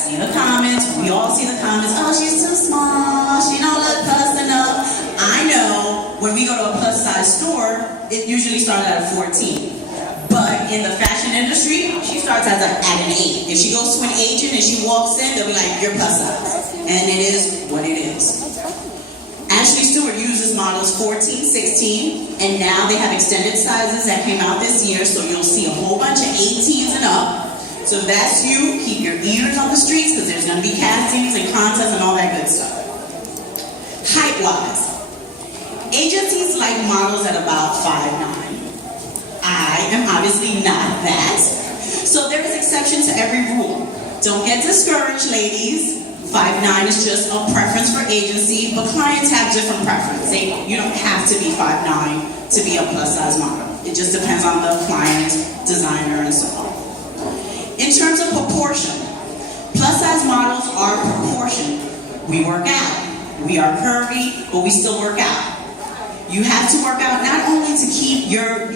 see the comments. We all see the comments. Oh, she's too small. She don't look plus enough. I know when we go to a plus size store, it usually starts at a 14. But in the fashion industry, she starts at an 8. If she goes to an agent and she walks in, they'll be like, you're plus size. And it is what it is. Ashley Stewart uses models 14, 16, and now they have extended sizes that came out this year, so you'll see a whole bunch of 18s and up. So if that's you, keep your ears on the streets because there's going to be castings and contests and all that good stuff. Height-wise, agencies like models at about 5'9". I am obviously not that. So there is exception to every rule. Don't get discouraged, ladies. 5'9" is just a preference for agency, but clients have different preference. You don't have to be 5'9" to be a plus size model. It just depends on the client, designer, and so on. In terms of proportion, plus size models are proportioned. We work out. We are curvy, but we still work out. You have to work out not only to keep your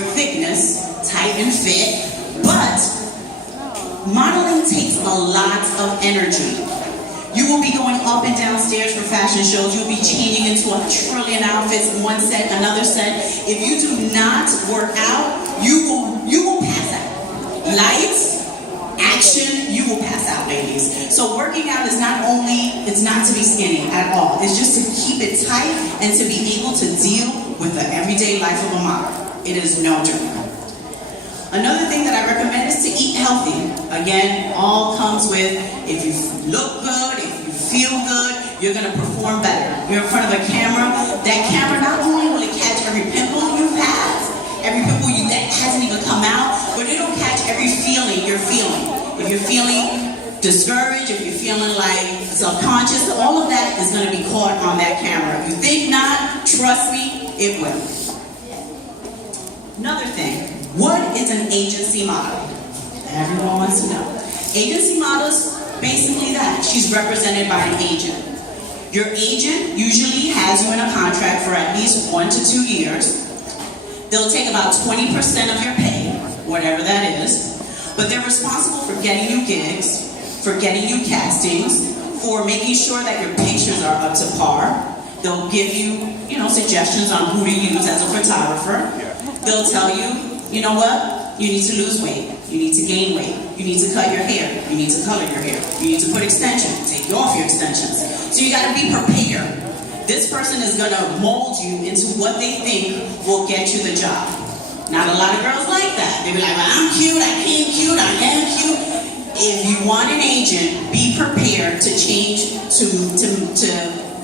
thickness tight and fit, but modeling takes a lot of energy. You will be going up and down stairs for fashion shows. You'll be changing into a trillion outfits, one set, another set. If you do not work out, you will pass out. Lights, action, you will pass out, ladies. So working out is it's not to be skinny at all. It's just to keep it tight and to be able to deal with the everyday life of a model. It is no joke. Another thing that I recommend is to eat healthy. Again, all comes with, if you look good, if you feel good, you're gonna perform better. You're in front of a camera. That camera, not only will it catch every pimple you've had, every pimple that hasn't even come out, but it'll catch every feeling you're feeling. If you're feeling discouraged, if you're feeling like self-conscious, all of that is gonna be caught on that camera. If you think not, trust me, it will. Another thing, what is an agency model? Everyone wants to know. Agency models, basically that. She's represented by an agent. Your agent usually has you in a contract for at least 1 to 2 years. They'll take about 20% of your pay, whatever that is, but they're responsible for getting you gigs, for getting you castings, for making sure that your pictures are up to par. They'll give you, suggestions on who to use as a photographer. They'll tell you, you know what? You need to lose weight. You need to gain weight. You need to cut your hair. You need to color your hair. You need to put extensions. Take off your extensions. So you got to be prepared. This person is going to mold you into what they think will get you the job. Not a lot of girls like that. They be like, well, I'm cute, I came cute, I am cute. If you want an agent, be prepared to change to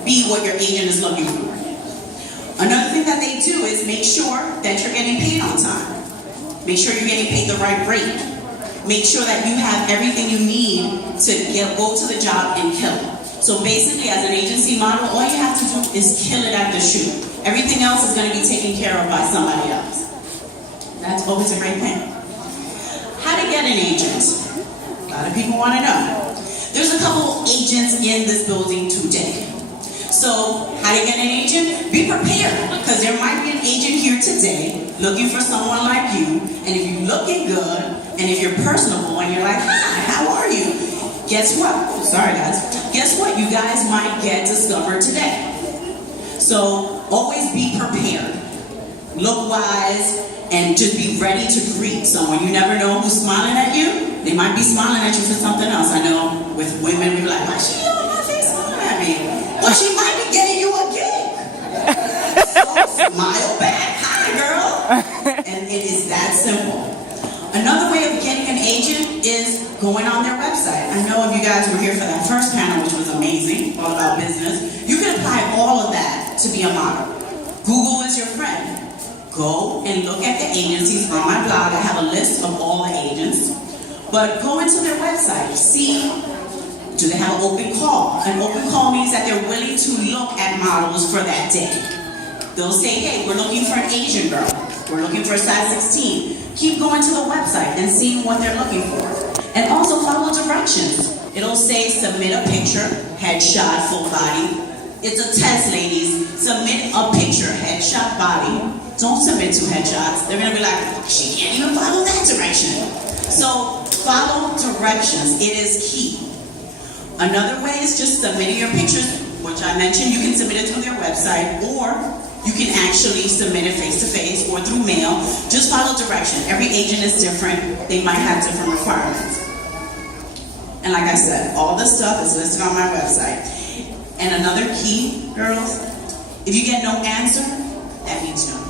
be what your agent is looking for. Another thing that they do is make sure that you're getting paid on time. Make sure you're getting paid the right rate. Make sure that you have everything you need to go to the job and kill it. So basically, as an agency model, all you have to do is kill it at the shoot. Everything else is going to be taken care of by somebody else. That's always a great thing. How to get an agent? A lot of people want to know. There's a couple agents in this building today. So, how to get an agent? Be prepared, because there might be an agent here today looking for someone like you, and if you're looking good, and if you're personable, and you're like, hi, how are you? Guess what? Sorry guys. Guess what? You guys might get discovered today. So, always be prepared. Look wise, and just be ready to greet someone. You never know who's smiling at you. They might be smiling at you for something else. I know with women, we're like, why is she on my face smiling at me? Or she might be getting you a gig. So smile back. Hi, girl. And it is that simple. Another way of getting an agent is going on their website. I know if you guys were here for that first panel, which was amazing, all about business, you can apply all of that to be a model. Google is your friend. Go and look at the agencies on my blog. I have a list of all the agents. But go into their website. See, do they have an open call? An open call means that they're willing to look at models for that day. They'll say, hey, we're looking for an Asian girl. We're looking for a size 16. Keep going to the website and seeing what they're looking for. And also follow directions. It'll say submit a picture, headshot, full body. It's a test, ladies. Submit a picture, headshot, body. Don't submit 2 headshots. They're gonna be like, she can't even follow that direction. So follow directions. directions. It is key. Another way is just submitting your pictures, which I mentioned. You can submit it through their website, or you can actually submit it face-to-face or through mail. Just follow direction. Every agent is different. They might have different requirements. And like I said, all this stuff is listed on my website. And another key, girls, if you get no answer, that means no.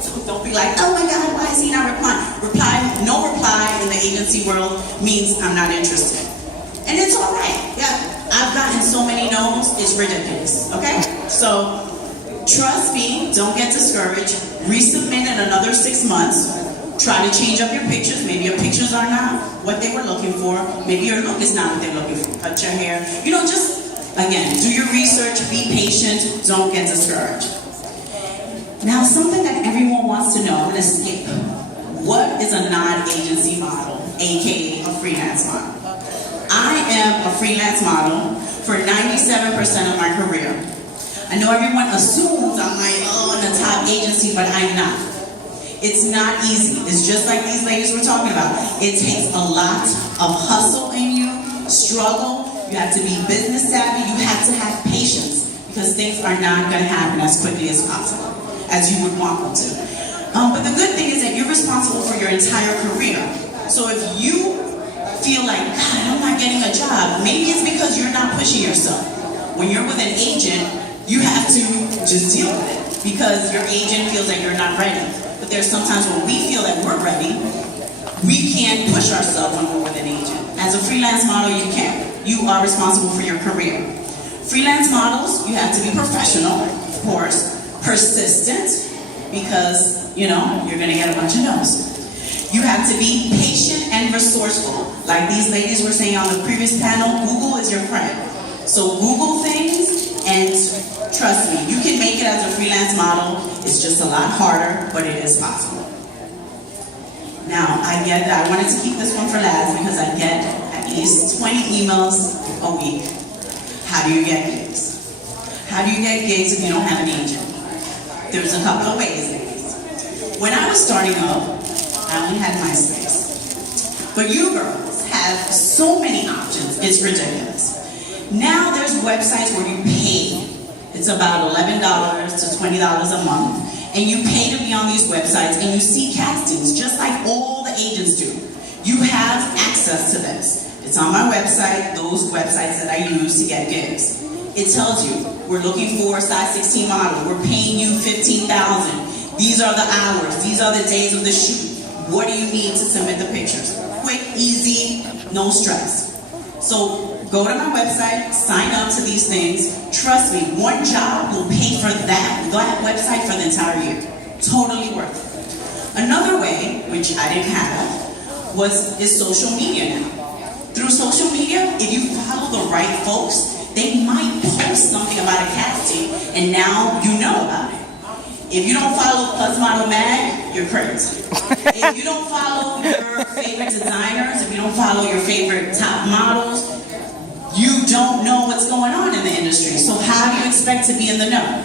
So don't be like, oh my God, why is he not replying? No reply in the agency world means I'm not interested. And it's all right. Yeah, I've gotten so many no's, it's ridiculous, okay? So trust me, don't get discouraged. Resubmit in another 6 months. Try to change up your pictures. Maybe your pictures are not what they were looking for. Maybe your look is not what they're looking for. Cut your hair. You know, just, again, do your research, be patient, don't get discouraged. Now, something that everyone wants to know, I'm going to skip. What is a non-agency model, aka a freelance model? I am a freelance model for 97% of my career. I know everyone assumes I'm like, oh, in a top agency, but I'm not. It's not easy. It's just like these ladies were talking about. It takes a lot of hustle in you, struggle. You have to be business savvy. You have to have patience because things are not going to happen as quickly as possible, as you would want them to. But the good thing is that you're responsible for your entire career. So if you feel like, God, I'm not getting a job, maybe it's because you're not pushing yourself. When you're with an agent, you have to just deal with it because your agent feels like you're not ready. But there's sometimes when we feel that we're ready, we can't push ourselves when we're with an agent. As a freelance model, you can't. You are responsible for your career. Freelance models, you have to be professional, of course, persistent, because, you know, you're gonna get a bunch of no's. You have to be patient and resourceful. Like these ladies were saying on the previous panel, Google is your friend. So Google things, and trust me, you can make it as a freelance model. It's just a lot harder, but it is possible. Now, I get that. I wanted to keep this one for last because I get at least 20 emails a week. How do you get gigs? How do you get gigs if you don't have an agent? There's a couple of ways, ladies. When I was starting up, I only had MySpace. But you girls have so many options, it's ridiculous. Now there's websites where you pay. It's about $11 to $20 a month. And you pay to be on these websites and you see castings just like all the agents do. You have access to this. It's on my website, those websites that I use to get gigs. It tells you, we're looking for a size 16 model. We're paying you $15,000. These are the hours. These are the days of the shoot. What do you need to submit the pictures? Quick, easy, no stress. So go to my website, sign up to these things. Trust me, one job will pay for that website for the entire year. Totally worth it. Another way, which I didn't have, is social media now. Through social media, if you follow the right folks, they might post something about a casting, and now you know about it. If you don't follow Plus Model Mag, you're crazy. If you don't follow your favorite designers, if you don't follow your favorite top models, you don't know what's going on in the industry. So how do you expect to be in the know?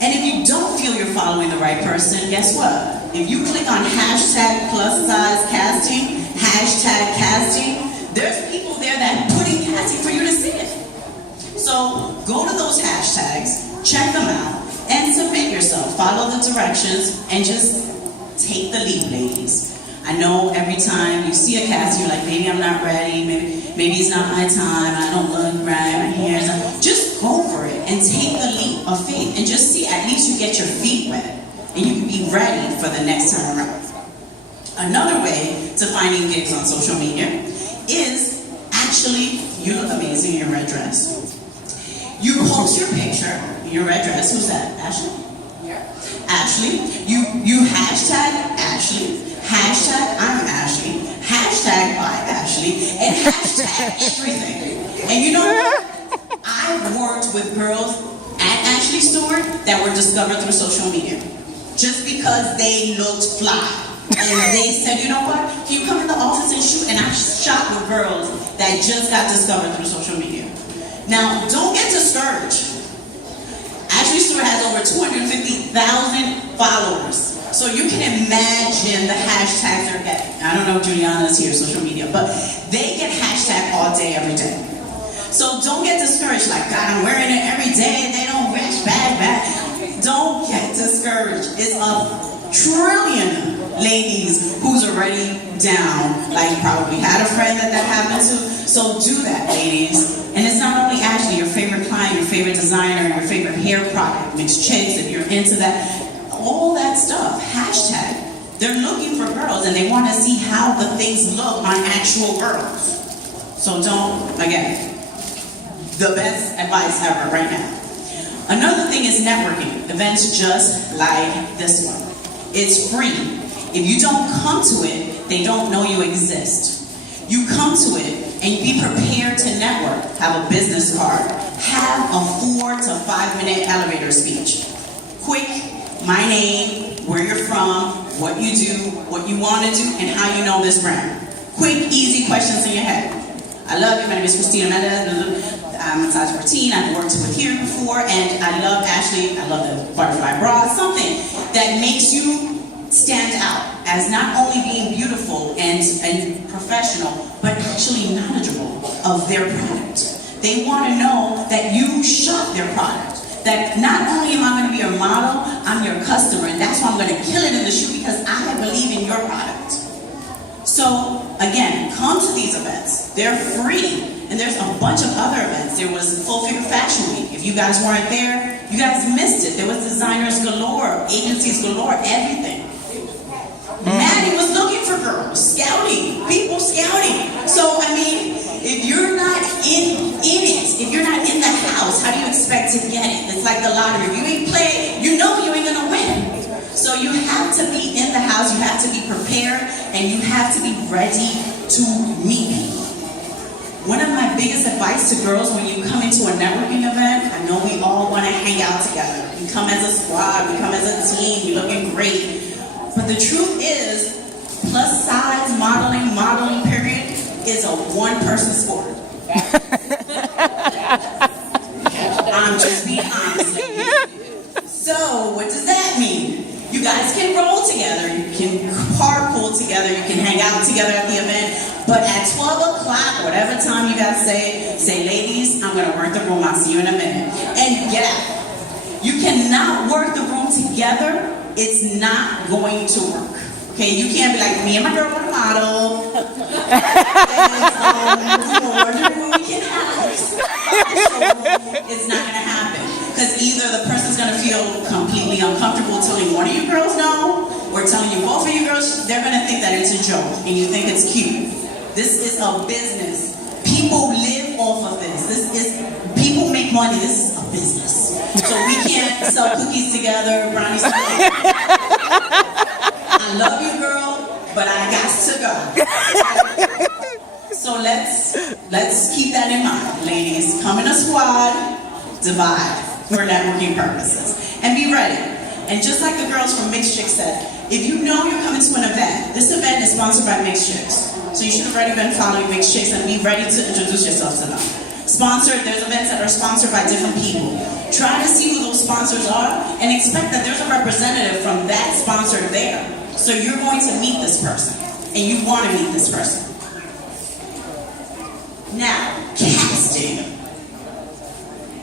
And if you don't feel you're following the right person, guess what? If you click on hashtag plus size casting, hashtag casting, there's people there that put in casting for you to see it. So go to those hashtags, check them out, and submit yourself. Follow the directions and just take the lead, ladies. I know every time you see a cast, you're like, maybe I'm not ready, maybe it's not my time, I don't look right, my hair's not. Just go for it and take the leap of faith and just see, at least you get your feet wet and you can be ready for the next time around. Another way to finding gigs on social media is actually, you look amazing in your red dress. You post your picture in your red dress. Who's that? Ashley? Yeah. Ashley. You hashtag Ashley. Hashtag I'm Ashley. Hashtag by Ashley. And hashtag everything. And you know what? I've worked with girls at Ashley Stewart that were discovered through social media. Just because they looked fly. And they said, you know what? Can you come in the office and shoot? And I shot with girls that just got discovered through social media. Now, don't get discouraged. Ashley Stewart has over 250,000 followers. So you can imagine the hashtags they're getting. I don't know if Juliana's here, social media media, but they get hashtag all day, every day. So don't get discouraged, like, God, I'm wearing it every day, they don't reach bad. Don't get discouraged. It's a trillion ladies who's already down, like you probably had a friend that happened to. So do that, ladies. And it's not only Ashley, your favorite client, your favorite designer, your favorite hair product, mixed chicks, if you're into that, all that stuff, hashtag. They're looking for girls and they want to see how the things look on actual girls. So don't, again, the best advice ever right now. Another thing is networking. Events just like this one. It's free. If you don't come to it, they don't know you exist. You come to it and be prepared to network. Have a business card. Have a 4 to 5 minute elevator speech. Quick, my name, where you're from, what you do, what you want to do, and how you know this brand. Quick, easy questions in your head. I love you, my name is Christina Mendez. I'm a massage routine, I've worked with here before, and I love Ashley, I love the butterfly bra, something that makes you stand out as not only being beautiful and professional, but actually knowledgeable of their product. They want to know that you shop their product. That not only am I going to be your model, I'm your customer, and that's why I'm going to kill it in the shoe because I believe in your product. So again, come to these events. They're free, and there's a bunch of other events. There was Full Figure Fashion Week. If you guys weren't there, you guys missed it. There was designers galore, agencies galore, everything. Maddie was looking for girls, scouting, people scouting. So, I mean, if you're not in it, if you're not in the house, how do you expect to get it? It's like the lottery. If you ain't play, you know you ain't gonna win. So you have to be in the house, you have to be prepared, and you have to be ready to meet people. One of my biggest advice to girls when you come into a networking event, I know we all want to hang out together. We come as a squad, we come as a team, we're looking great. But the truth is, plus size modeling period, is a one-person sport. I'm just being honest with you. So, what does that mean? You guys can roll together, you can carpool together, you can hang out together at the event, but at 12 o'clock, whatever time you guys say, ladies, I'm gonna work the room, I'll see you in a minute. And get out. You cannot work the room together, it's not going to work. Okay, you can't be like, me and my girl want to model. It's not going to happen. Because either the person's going to feel completely uncomfortable telling one of you girls no, or telling you both of you girls, they're going to think that it's a joke, and you think it's cute. This is a business. People live off of this. People make money. This is a business. So we can't sell cookies together, brownies together. I love you, girl, but I got to go. So let's keep that in mind, ladies. Come in a squad, divide for networking purposes, and be ready. And just like the girls from Mixed Chicks said, if you know you're coming to an event, this event is sponsored by Mixed Chicks. So you should have already been following Mixed Chicks and be ready to introduce yourself to them. There's events that are sponsored by different people. Try to see who those sponsors are and expect that there's a representative from that sponsor there. So you're going to meet this person and you want to meet this person. Now, casting.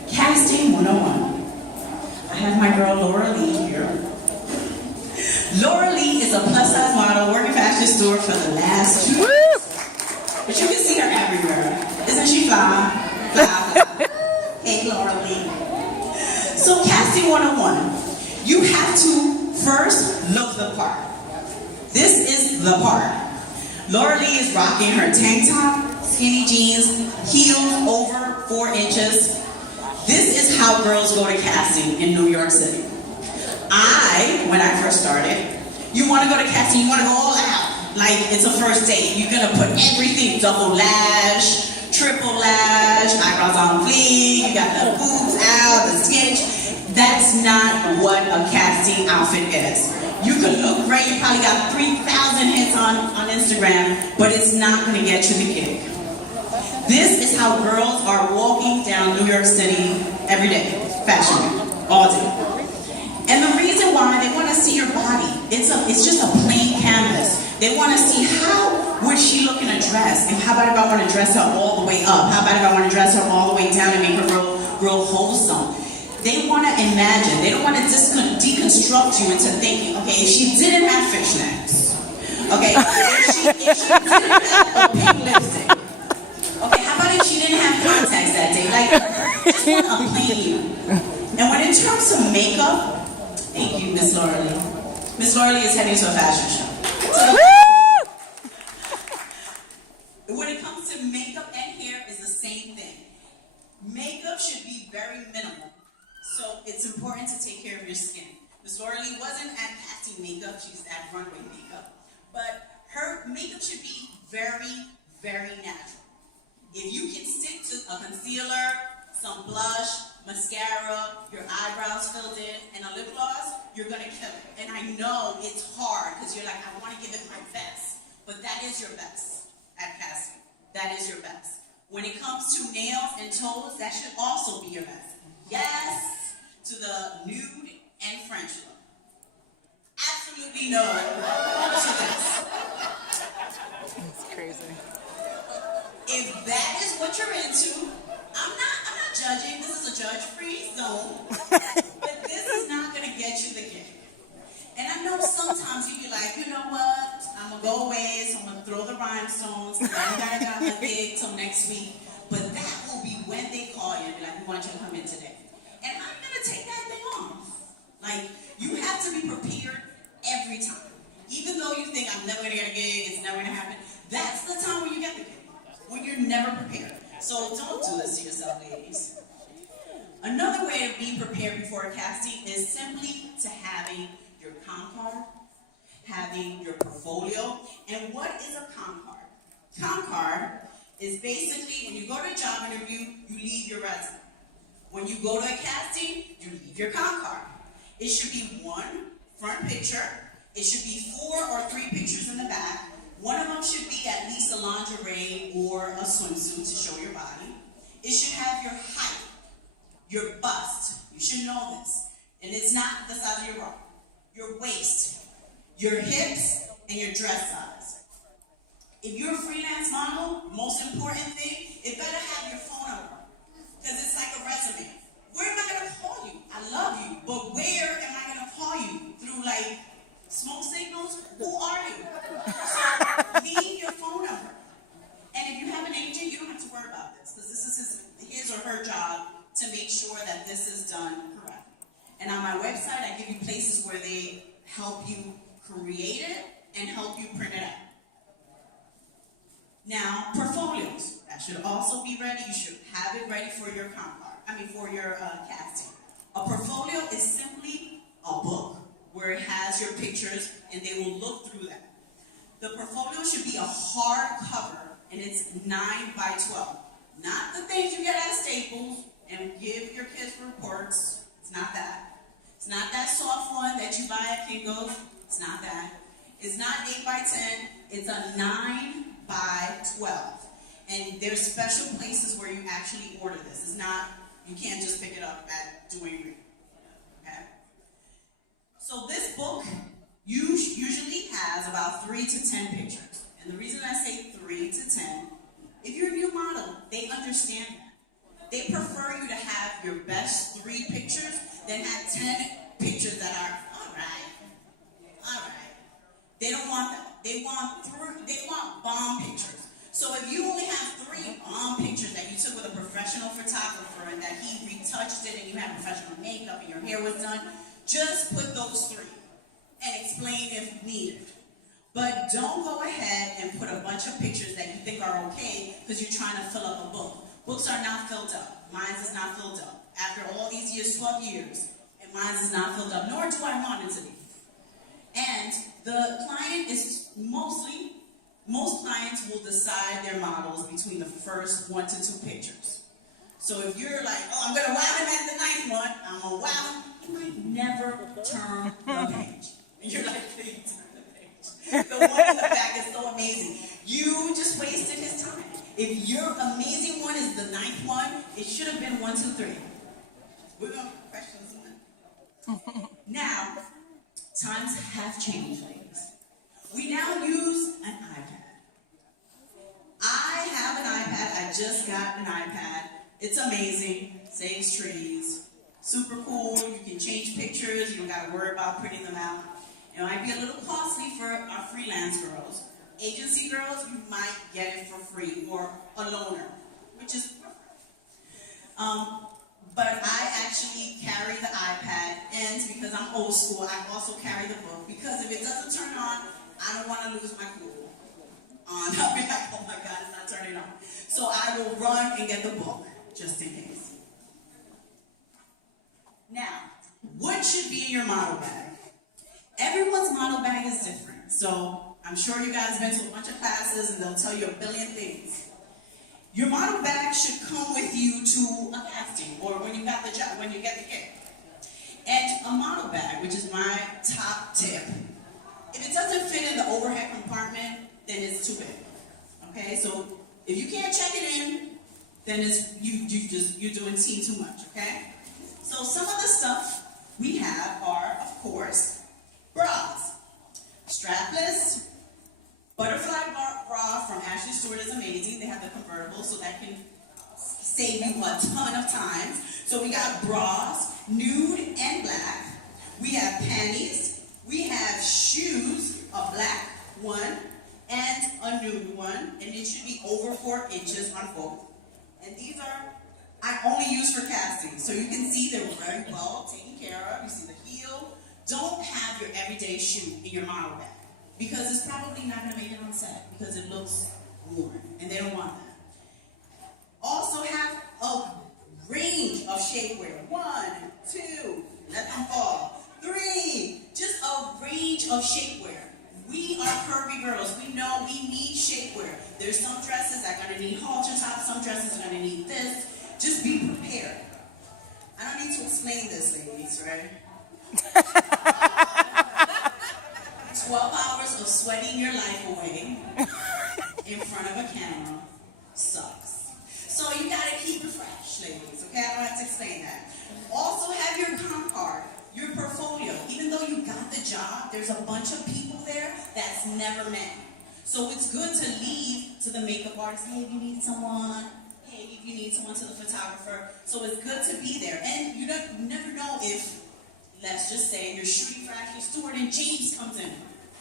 Casting 101. I have my girl Laura Lee here. Laura Lee is a plus-size model working for Ashley Stewart for the last 2 years. But you can see her everywhere. Isn't she fly? Hey, Laura Lee. So, casting 101. You have to first look the part. This is the part. Laura Lee is rocking her tank top, skinny jeans, heels over 4 inches. This is how girls go to casting in New York City. When I first started, you want to go to casting, you want to go all out. Like it's a first date. You're going to put everything, double lash, triple lash, eyebrows on fleek, you got the boobs out, the skin. That's not what a casting outfit is. You could look great, you probably got 3,000 hits on Instagram, but it's not going to get you the gig. This is how girls are walking down New York City every day, fashion week, all day. And the reason why, they want to see your body. It's just a plain canvas. They want to see how would she look in a dress? how about if I want to dress her all the way up? How about if I want to dress her all the way down and make her real wholesome? They want to imagine. They don't want to deconstruct you into thinking, okay, if she didn't have fishnets, okay, if she didn't have a pink lipstick, okay, how about if she didn't have contacts that day? Like, just want to plain you. And when in terms of makeup, thank you, Miss Laura Lee. Miss Laura Lee is heading to a fashion show. When it comes to makeup and hair, is the same thing. Makeup should be very minimal. So it's important to take care of your skin. Miss Laura Lee wasn't at casting makeup, she's at runway makeup. But her makeup should be very, very natural. If you can stick to a concealer, some blush, mascara, your eyebrows filled in, and a lip gloss, you're gonna kill it. And I know it's hard, because you're like, I wanna give it my best. But that is your best at casting. That is your best. When it comes to nails and toes, that should also be your best. Yes! To the nude and French look. Absolutely no to this. It's crazy. If that is what you're into, I'm not judging. This is a judge-free zone. But this is not gonna get you the gig. And I know sometimes you be like, you know what? I'm gonna go away, so I'm gonna throw the rhinestones. I ain't got my gig till next week. But that will be when they call you and be like, we want you to come in today. And I'm gonna take that thing off. Like, you have to be prepared every time. Even though you think I'm never gonna get a gig, it's never gonna happen, that's the time when you get the gig. When you're never prepared. So don't do this to yourself, ladies. Another way of being prepared before a casting is simply to having your com card, having your portfolio. And what is a com card? Com card is basically when you go to a job interview, you leave your resume. When you go to a casting, you leave your com card. It should be one front picture. It should be 4 or 3 pictures in the back. One of them should be at least a lingerie or a swimsuit to show your body. It should have your height, your bust. You should know this. And it's not the size of your bra. Your waist, your hips, and your dress size. If you're a freelance model, most important thing, it better have your phone number. Because it's like a resume. Where am I going to call you? I love you, but where am I going to call you? Through like smoke signals? Who are you? So leave your phone number. And if you have an agent, you don't have to worry about this, because this is his or her job to make sure that this is done correctly. And on my website, I give you places where they help you create it and help you print it out. Now, portfolios. That should also be ready. You should have it ready for your for your casting. A portfolio is simply a book where it has your pictures and they will look through that. The portfolio should be a hard cover and it's 9 by 12. Not the things you get at Staples and give your kids for reports. It's not that. It's not that soft one that you buy at Kinko's. It's not that. It's not 8 by 10. It's a 9 by 12. And there's special places where you actually order this. It's not, you can't just pick it up at Duane Reade. Okay? So this book usually has about 3 to 10 pictures. And the reason I say 3 to 10, if you're a new model, they understand that. They prefer you to have your best 3 pictures than have 10 pictures that are, all right. They don't want that. They want bomb pictures. So if you only have 3 bomb pictures that you took with a professional photographer and that he retouched it and you had professional makeup and your hair was done, just put those 3 and explain if needed. But don't go ahead and put a bunch of pictures that you think are okay because you're trying to fill up a book. Books are not filled up. Mine is not filled up. After all these years, 12 years, and mine is not filled up, nor do I want it to be. And the client is most clients will decide their models between the first 1 to 2 pictures. So if you're like, oh, I'm going to wow him at the 9th one, I'm going to wow him, you might never turn the page. And you're like, please turn the page. The one in the back is so amazing. You just wasted his time. If your amazing one is the 9th one, it should have been 1, 2, 3. We're going to question someone. Now, times have changed, ladies. We now use an iPad. just got an iPad. It's amazing, saves trees, super cool. You can change pictures, you don't gotta worry about printing them out. It might be a little costly for our freelance girls. Agency girls, you might get it for free, or a loaner, which is perfect. But I actually carry the iPad, and because I'm old school, I also carry the book, because if it doesn't turn on, I don't want to lose my cool. I'll be like, oh my God, it's not turning on. So I will run and get the book, just in case. Now, what should be in your model bag? Everyone's model bag is different, so I'm sure you guys have been to a bunch of classes and they'll tell you a billion things. Your model bag should come with you to a casting or when you got the job, when you get the gig. And a model bag, which is my top tip, if it doesn't fit in the overhead compartment, then it's too big. Okay, so if you can't check it in, then it's you're doing too much. Okay, so some of the stuff we have are, of course, bras, strapless. Butterfly bra from Ashley Stewart is amazing. They have the convertible, so that can save you a ton of time. So we got bras, nude and black. We have panties. We have shoes, a black one and a nude one, and it should be over 4 inches on both. And these are, I only use for casting, so you can see they're very well taken care of. You see the heel. Don't have your everyday shoe in your model bag, because it's probably not going to make it on set because it looks worn, and they don't want that. Also have a range of shapewear. 1, 2, let them fall. 3, just a range of shapewear. We are curvy girls. We know we need shapewear. There's some dresses that are going to need halter tops, some dresses are going to need this. Just be prepared. I don't need to explain this, ladies, right? 12 hours of sweating your life away in front of a camera sucks. So you gotta keep it fresh, ladies, okay? I don't have to explain that. Also have your comp card, your portfolio. Even though you got the job, there's a bunch of people there that's never met. So it's good to leave to the makeup artist, hey, if you need someone, hey, if you need someone, to the photographer. So it's good to be there. And you never know if, let's just say, you're shooting for Ashley Stewart and James comes in.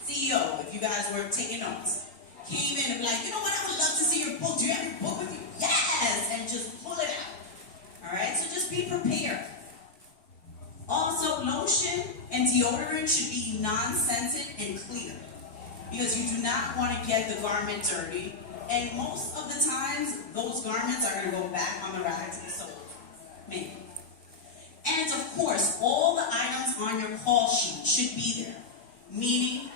CEO, if you guys were taking notes, came in and be like, you know what, I would love to see your book. Do you have your book with you? Yes! And just pull it out. Alright, so just be prepared. Also, lotion and deodorant should be non-scented and clear, because you do not want to get the garment dirty. And most of the times, those garments are going to go back on the rack to be sold. Maybe. And of course, all the items on your call sheet should be there. Meaning,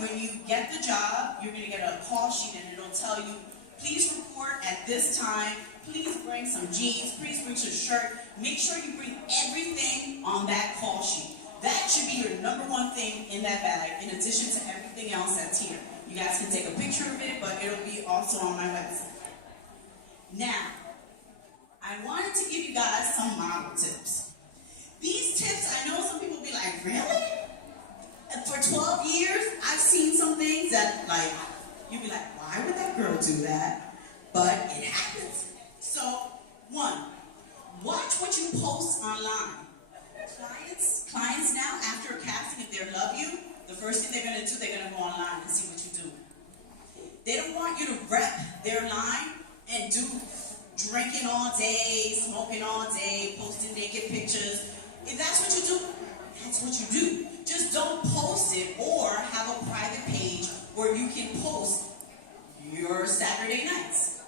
when you get the job, you're going to get a call sheet and it'll tell you, please report at this time, please bring some jeans, please bring some shirt. Make sure you bring everything on that call sheet. That should be your number one thing in that bag, in addition to everything else that's here. You guys can take a picture of it, but it'll be also on my website. Now, I wanted to give you guys some model tips. These tips, I know some people will be like, really? And for 12 years, I've seen some things that, like, you'd be like, why would that girl do that? But it happens. So, 1, watch what you post online. Clients now, after casting, if they love you, the first thing they're going to do, they're going to go online and see what you do. They don't want you to rep their line and do drinking all day, smoking all day, posting naked pictures. If that's what you do, that's what you do. Just don't post it, or have a private page where you can post your Saturday nights.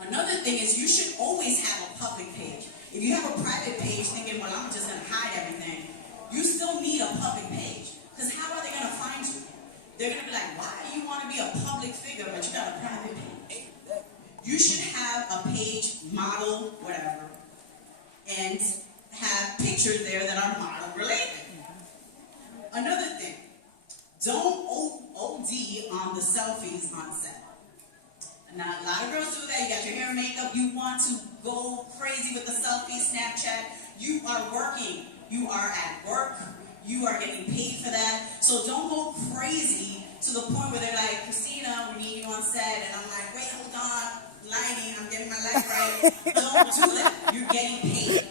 Another thing is you should always have a public page. If you have a private page thinking, well, I'm just going to hide everything, you still need a public page. Because how are they going to find you? They're going to be like, why do you want to be a public figure but you got a private page? You should have a page, model, whatever, and have pictures there that are model related. Another thing, don't OD on the selfies on set. Now, a lot of girls do that. You got your hair and makeup. You want to go crazy with the selfie, Snapchat. You are working. You are at work. You are getting paid for that. So don't go crazy to the point where they're like, Christina, we need you on set. And I'm like, wait, hold on. Lighting, life right. Don't do that. You're getting paid.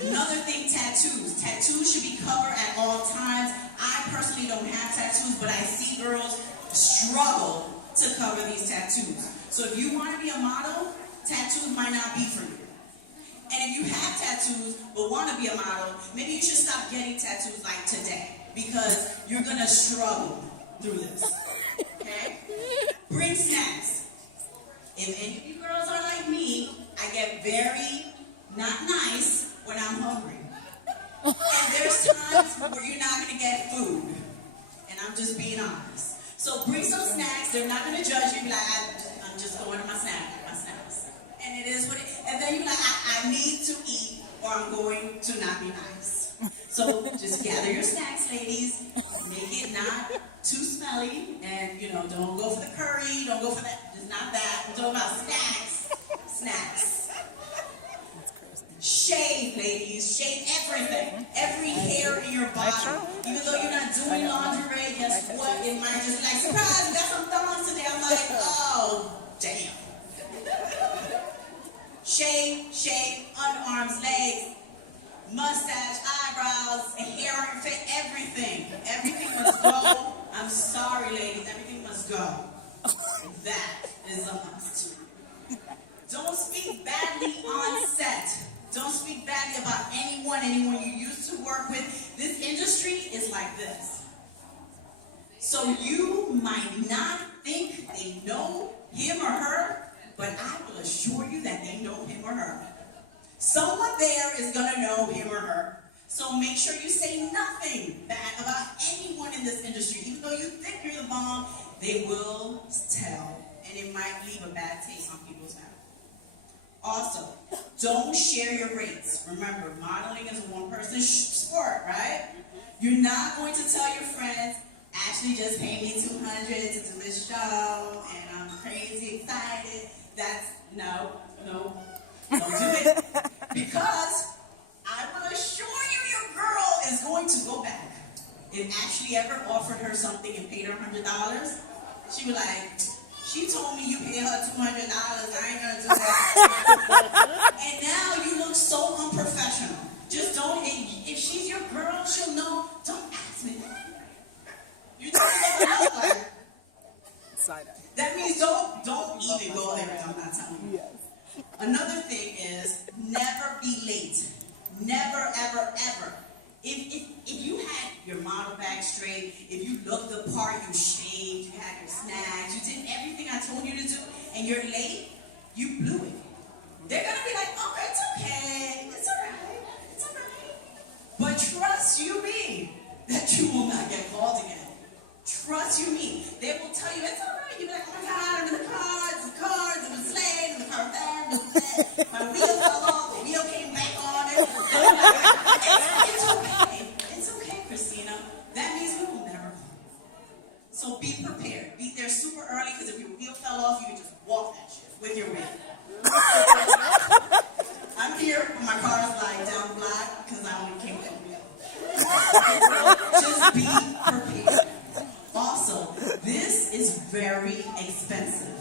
Another thing, tattoos. Tattoos should be covered at all times. I personally don't have tattoos, but I see girls struggle to cover these tattoos. So if you want to be a model, tattoos might not be for you. And if you have tattoos but want to be a model, maybe you should stop getting tattoos like today, because you're going to struggle through this. Okay? Bring snacks. If any of you girls are like me, I get very not nice when I'm hungry. And there's times where you're not going to get food. And I'm just being honest. So bring some snacks. They're not going to judge you. Be like, I'm just going to my snacks. And it is what it is. And then you're like, I need to eat or I'm going to not be nice. So just gather your snacks, ladies. Make it not too smelly. And, don't go for the curry. Don't go for that. It's not that. I'm talking about snacks. Snacks. Shave, ladies. Shave everything. Every hair in your body. Even though you're not doing lingerie, guess what? It might just be like, surprise, we got some thongs today. I'm like, oh, damn. Shave, underarms, legs, mustache, eyebrows, hair on your face, everything. Everything must go. I'm sorry, ladies. Everything must go. That is a must. Don't speak badly on set. Don't speak badly about anyone you used to work with. This industry is like this. So you might not think they know him or her, but I will assure you that they know him or her. Someone there is going to know him or her. So make sure you say nothing bad about anyone in this industry. Even though you think you're the bomb, they will tell. And it might leave a bad taste on people's mouth. Also, don't share your rates. Remember, modeling is a one-person sport, right? You're not going to tell your friends, Ashley just paid me $200 to do this show, and I'm crazy excited. No, don't do it. Because I will assure you your girl is going to go back. If Ashley ever offered her something and paid her $100, she was like, she told me you paid her $200, I ain't gonna do that. And now you look so unprofessional. Just don't, if she's your girl, she'll know, don't ask me. You just don't know, like, that means don't even go there, I'm not telling you. Yes. Another thing is, never be late. Never, ever, ever. If you had your model bag straight, if you looked the part, you shaved, you had your snacks, you did everything I told you to do, and you're late, you blew it. They're going to be like, oh, it's okay. It's all right. It's all right. But trust you me that you will not get called again. Trust you me. They will tell you, it's all right. You'll be like, oh my God, I'm in the cars, it was late, and the car was bad, my wheel fell off, the wheel came back on, it's okay. It's okay, Christina. That means we will never call. So be prepared. Be there super early, because if your wheel fell off, you can just walk that shit with your wheel. I'm here, my car is like down the block, because I only came with a wheel. Just be prepared. Also, this is very expensive.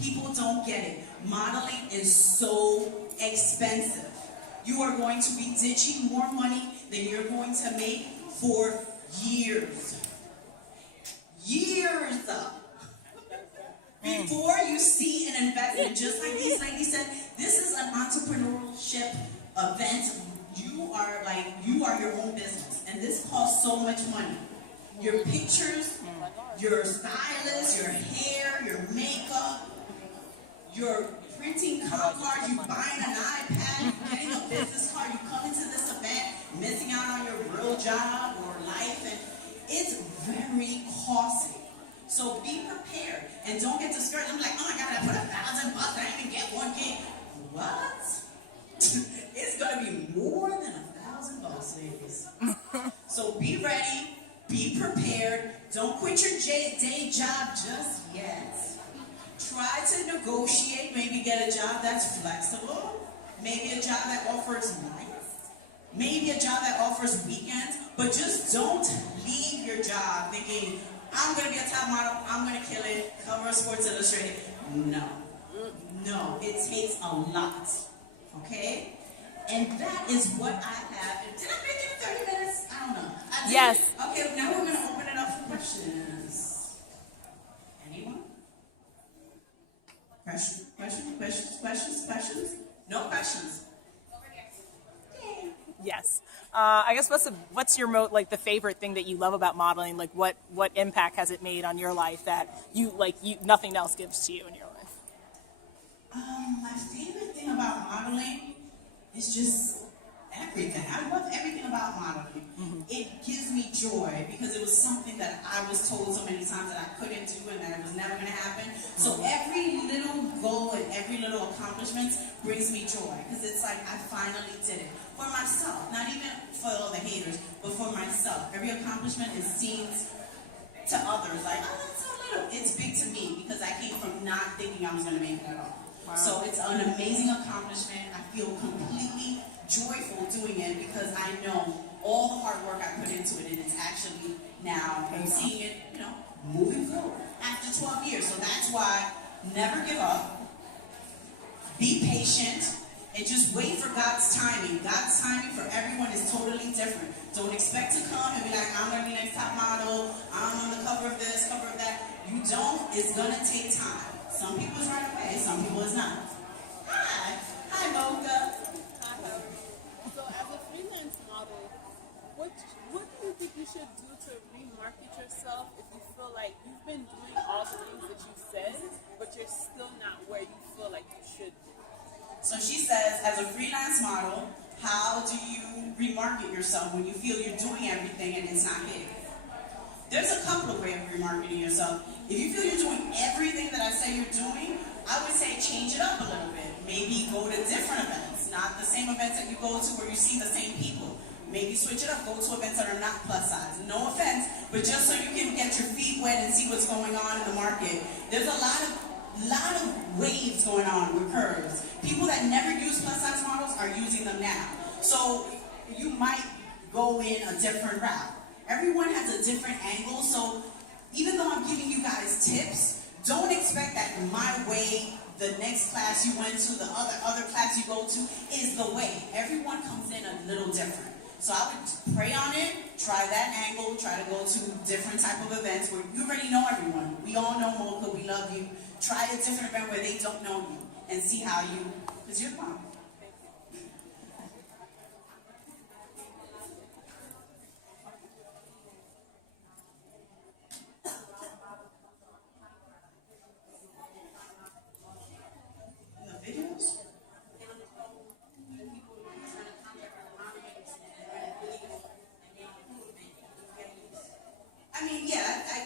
People don't get it. Modeling is so expensive. You are going to be ditching more money than you're going to make for years. Years. Before you see an investment, just like these ladies said, this is an entrepreneurship event. You are your own business, and this costs so much money. Your pictures, your stylist, your hair, your makeup, your printing card, you buying an iPad, getting a business card, you come into this event, missing out on your real job or life, and it's very costly. So be prepared and don't get discouraged. I'm like, oh my God, I put $1,000, I didn't even get one gig. What? It's gonna be more than $1,000, ladies. So be ready. Be prepared. Don't quit your day job just yet. Try to negotiate, maybe get a job that's flexible. Maybe a job that offers nights. Maybe a job that offers weekends. But just don't leave your job thinking, I'm going to be a top model, I'm going to kill it, cover Sports Illustrated. No. No, it takes a lot. Okay? And that is what I have. Did I make it 30 minutes? I don't know. I did. Yes. Okay, now we're going to open it up for questions. Anyone? Questions? No questions. Yes. I guess what's your the favorite thing that you love about modeling? Like what impact has it made on your life that you nothing else gives to you in your life? My favorite thing about modeling is just everything. I love everything about modeling. It gives me joy because it was something that I was told so many times that I couldn't do and that it was never going to happen. So every little goal and every little accomplishment brings me joy because it's like I finally did it. For myself, not even for all the haters, but for myself. Every accomplishment is seen to others like, oh, that's so little. It's big to me because I came from not thinking I was going to make it at all. Wow. So it's an amazing accomplishment. I feel completely joyful doing it because I know all the hard work I put into it, and it's actually now I'm seeing it, moving forward after 12 years. So that's why never give up, be patient, and just wait for God's timing. God's timing for everyone is totally different. Don't expect to come and be like, I'm going to be next top model, I'm on the cover of this, cover of that. You don't. It's going to take time. Some people is right away, some people is not. Hi, Mocha. So as a freelance model, what do you think you should do to remarket yourself if you feel like you've been doing all the things that you said, but you're still not where you feel like you should be? So she says, as a freelance model, how do you remarket yourself when you feel you're doing everything and it's not hitting? There's a couple of ways of remarketing yourself. If you feel you're doing everything that I say you're doing, I would say change it up a little bit. Maybe go to different events, not the same events that you go to where you see the same people. Maybe switch it up, go to events that are not plus size. No offense, but just so you can get your feet wet and see what's going on in the market. There's a lot of waves going on with curves. People that never use plus size models are using them now. So you might go in a different route. Everyone has a different angle, so even though I'm giving you guys tips, don't expect that my way, the next class you went to, the other class you go to, is the way. Everyone comes in a little different. So I would pray on it, try that angle, try to go to different type of events where you already know everyone. We all know Mocha, we love you. Try a different event where they don't know you and see how you, because you're fine.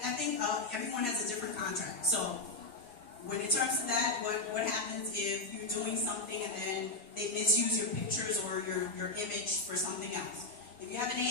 I think everyone has a different contract. So when it comes to that, what happens if you're doing something and then they misuse your pictures or your image for something else? If you have an agent,